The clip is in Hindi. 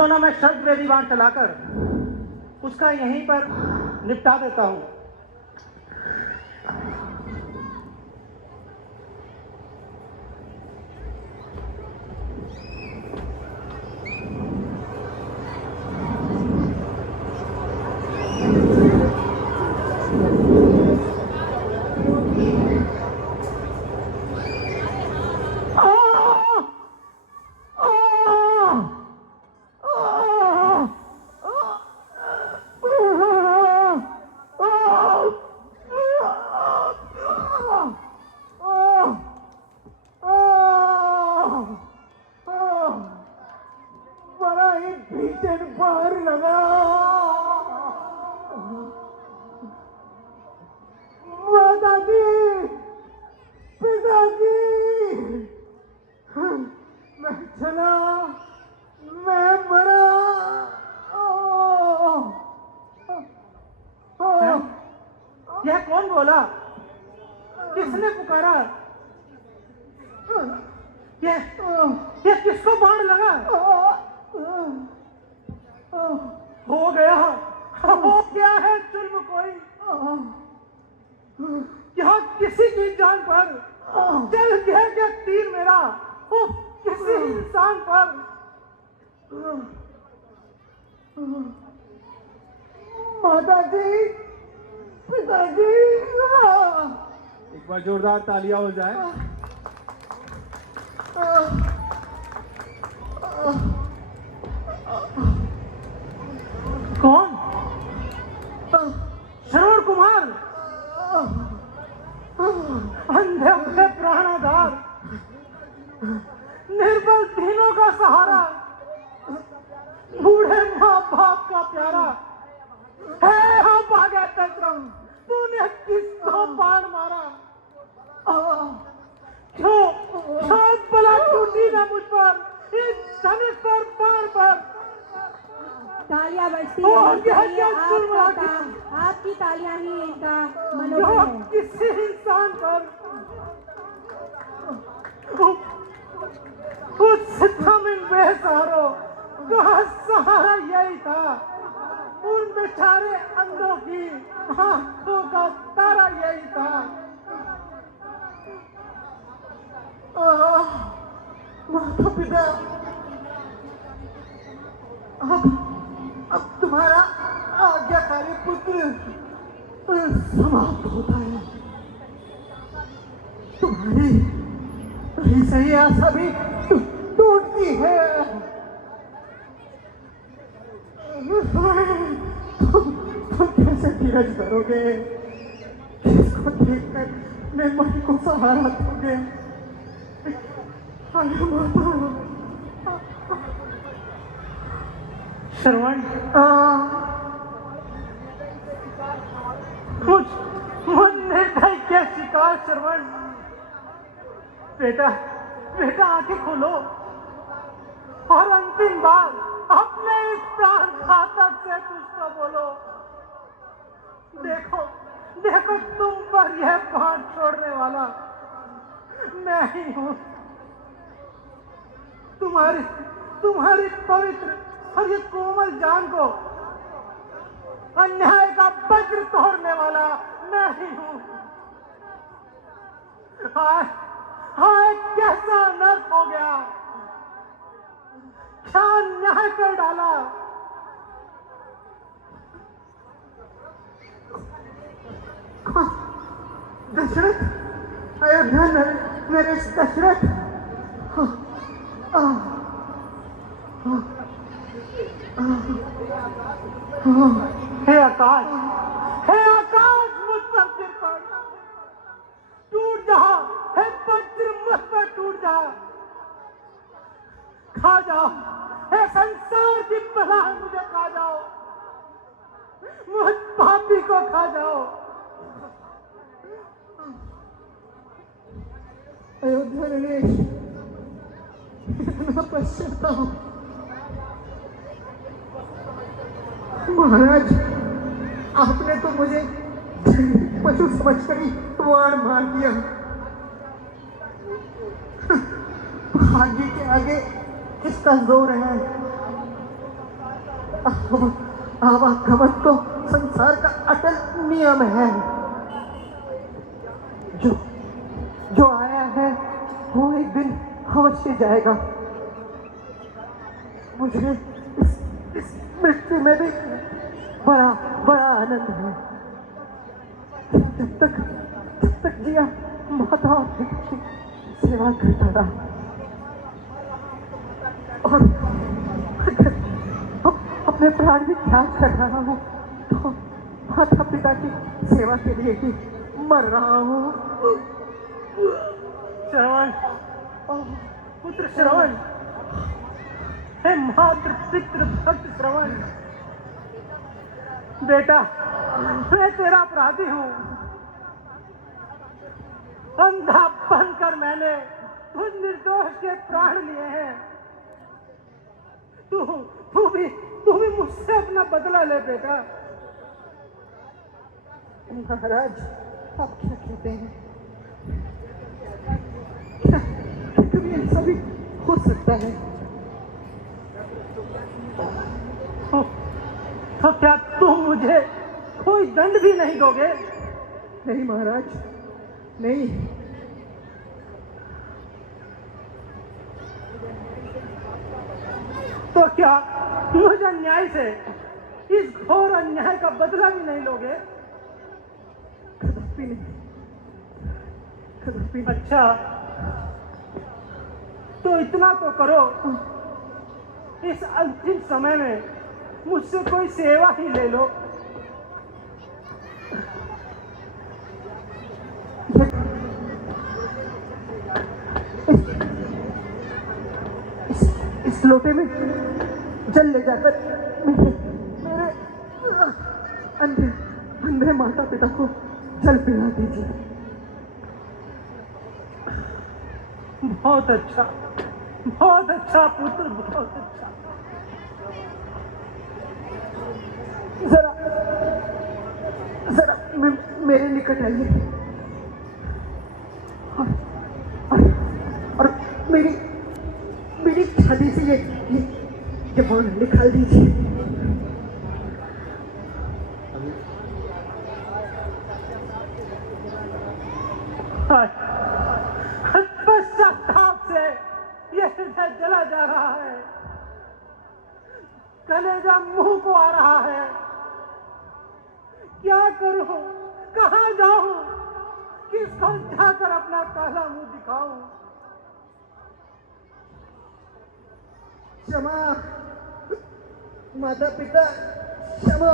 क्यों ना मैं शब्द वेदी बाण चलाकर उसका यहीं पर निपटा देता हूं। यह कौन बोला? किसने पुकारा? यह किसको बाण लगा? हो गया है जुल्म कोई। यहाँ किसी की जान पर चल गया क्या तीर मेरा? किसी इंसान पर। माताजी, पिताजी। एक बार जोरदार तालियां हो जाए। कौन? श्रवण कुमार, अंधे अपने प्राणाधार, निर्बल दीनों का सहारा, बूढ़े माँ बाप का प्यारा है। हाँ भागा तंत्रम, तूने किसको बाण मारा? क्यों बला टूटी ना मुझ पर, इस धनुष पर बाण पर। तालियां बजती हैं, आपकी तालियां ही इनका मनोबल है। किसी इंसान पर उस सितम इन बेसहारों का सहारा यही था। उन बेचारे अंधों की आंखों का तारा यही था। माता पिता, अब तुम्हारा आज्ञाकारी पुत्र समाप्त होता है। तुम्हारी सही आशा भी टूटती है। तुम कैसे धीरज करोगे? किसको देखकर निर्मल को सहारा दोगे? श्रवण, मुझ निर्दय के शिकार श्रवण। बेटा आंखें खोलो और अंतिम बार अपने इस प्राण घातक से तुझको बोलो। देखो तुम पर यह बाण छोड़ने वाला मैं ही हूँ। तुम्हारी पवित्र और ये कोमल जान को अन्याय का वज्र तोड़ने वाला मैं ही हूँ। हाय कैसा नर्क हो गया, क्या अन्याय कर डाला। दशरथ, अयोध्या नरेश दशरथ। हे आकाश मुझ पर गिर पड़, टूट जा। हे वज्र मुझ पर टूट जा, खा जाओ। हे संसार की बला मुझे खा जाओ, मुझ पापी को खा जाओ। अयोध्या नरेश, इतना पश्चाताप। महाराज, आपने तो मुझे पशु समझकर ही वाण मार दिया। भाग्य के आगे किसका जोर है? आवागमन तो संसार का अटल नियम है। जो जो आया है वो एक दिन अवश्य जाएगा। मुझे इस मृत्यु में भी बड़ा बड़ा आनंद है। जब तक जिया माता और पिता की सेवा करता रहा, और अगर अपने प्राण भी त्याग कर रहा हूँ तो माता पिता की सेवा के लिए ही मर रहा हूँ। श्रवण, पुत्र श्रवण, हे मातृ पितृ भक्त श्रवण, बेटा मैं तेरा अपराधी हूँ। अंधा बनकर मैंने उस निर्दोष के प्राण लिए हैं। तू भी मुझसे अपना बदला ले बेटा। महाराज आप क्या कहते हैं? क्या कभी ऐसा भी हो सकता है? तो क्या तुम मुझे कोई दंड भी नहीं दोगे? नहीं महाराज, नहीं। तो क्या मुझे अन्याय से, इस घोर अन्याय का बदला भी नहीं लोगे? कदापि नहीं, कदापि। अच्छा तो इतना तो करो, इस अंतिम समय में मुझसे कोई सेवा ही ले लो। इस लोटे में जल ले जाकर मेरे अंधे माता पिता को जल पिला दीजिए। बहुत अच्छा पुत्र, बहुत अच्छा। जरा मेरे निकट आइए और मेरी छाती से ये बाण निकाल दीजिए। पश्चाताप से ये हृदय जला जा रहा है, कलेजा मुंह को आ रहा है। क्या करूं, कहां जाऊं, किसको जाकर अपना काला मुंह दिखाऊं? क्षमा माता पिता, क्षमा।